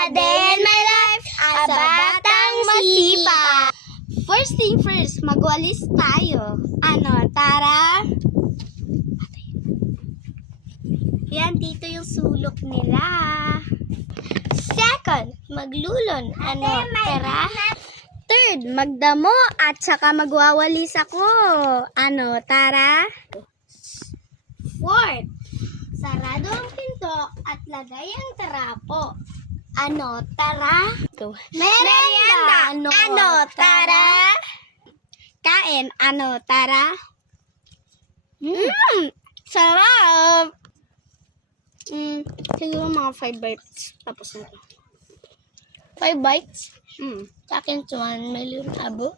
a day in my life as a batang masipag. First thing first, magwalis tayo. Tara? Yan, dito yung sulok nila. Second, maglulon. Tara? Third, magdamo at saka magwawalis ako. Tara? Fourth, sarado ang pinto at lagay ang trapo. Tara? Merienda! Tara? Kain, tara? Sarap! Siguro mga 5 bites. Tapos na. 5 bites? Sa akin, 1 million abo.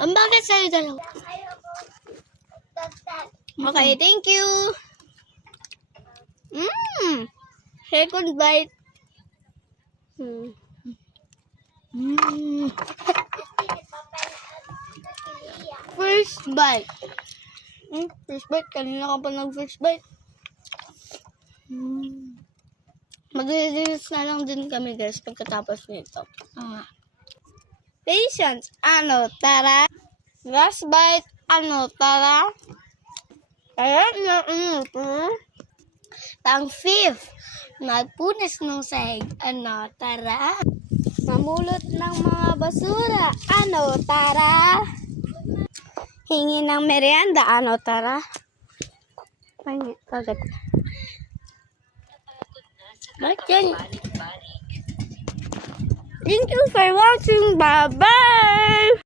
Ang bakit sa'yo dalawa? Okay, thank you. Second bite. First bite. First bite. Kanina ka pa nag-first bite. Mag-release na lang din kami guys pagkatapos nito. Patience. Tara? Last bite. Tara? Ayan na, Pang fifth, magpunas ng sahig. Tara? Mamulot ng mga basura. Tara? Hingi ng merienda. Tara? Pangit, kagat. Thank you for watching. Bye-bye!